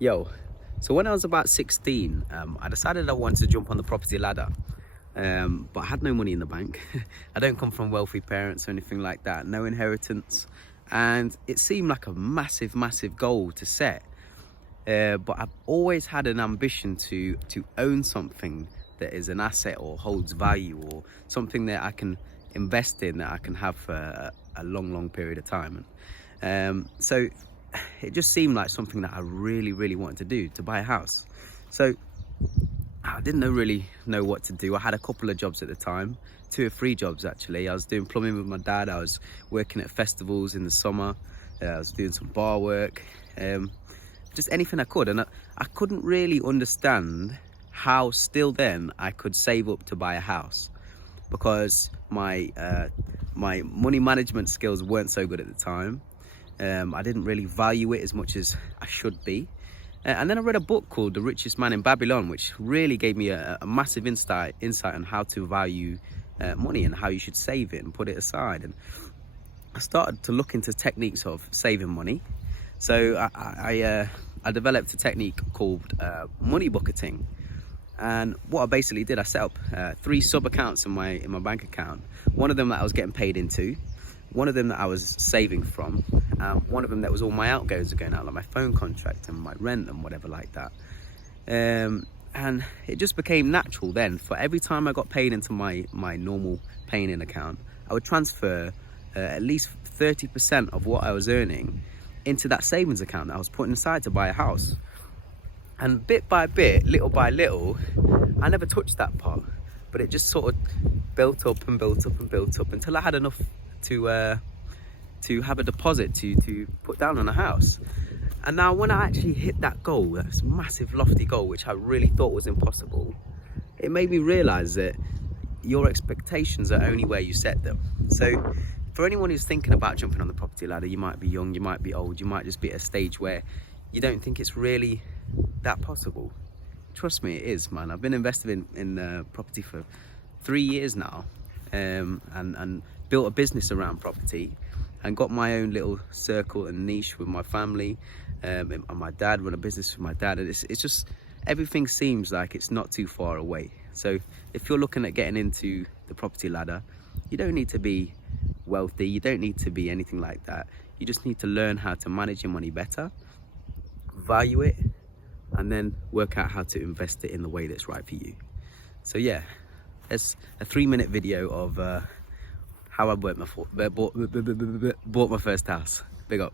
Yo, so when I was about 16, I decided I wanted to jump on the property ladder, but I had no money in the bank. I don't come from wealthy parents or anything like that, no inheritance, and it seemed like a massive goal to set. But I've always had an ambition to own something that is an asset or holds value, or something that I can invest in, that I can have for a long period of time. So it just seemed like something that I really wanted to do, to buy a house. So I didn't really know what to do. I had a couple of jobs at the time, 2 or 3 jobs actually. I was doing plumbing with my dad, I was working at festivals in the summer, I was doing some bar work, just anything I could. And I couldn't really understand how still then I could save up to buy a house, because my money management skills weren't so good at the time. I didn't really value it as much as I should be. And then I read a book called The Richest Man in Babylon, which really gave me a massive insight on how to value money and how you should save it and put it aside. And I started to look into techniques of saving money. So I developed a technique called money bucketing. And what I basically did, I set up 3 sub accounts in my bank account. One of them that I was getting paid into, one of them that I was saving from, one of them that was all my outgoings are going out, like my phone contract and my rent and whatever like that. And it just became natural then, for every time I got paid into my normal paying in account, I would transfer at least 30% of what I was earning into that savings account that I was putting aside to buy a house. And bit by bit, little by little, I never touched that pot, but it just sort of built up until I had enough to have a deposit to put down on a house. And now when I actually hit that goal, that massive lofty goal, which I really thought was impossible, it made me realize that your expectations are only where you set them. So for anyone who's thinking about jumping on the property ladder, you might be young, you might be old, you might just be at a stage where you don't think it's really that possible. Trust me, it is, man. I've been invested in property for 3 years now, and built a business around property, and got my own little circle and niche with my family, and my dad, run a business with my dad, and it's just, everything seems like it's not too far away. So if you're looking at getting into the property ladder, you don't need to be wealthy, you don't need to be anything like that. You just need to learn how to manage your money better, value it, and then work out how to invest it in the way that's right for you. So yeah, it's a 3-minute video of how I bought my first house. Big up.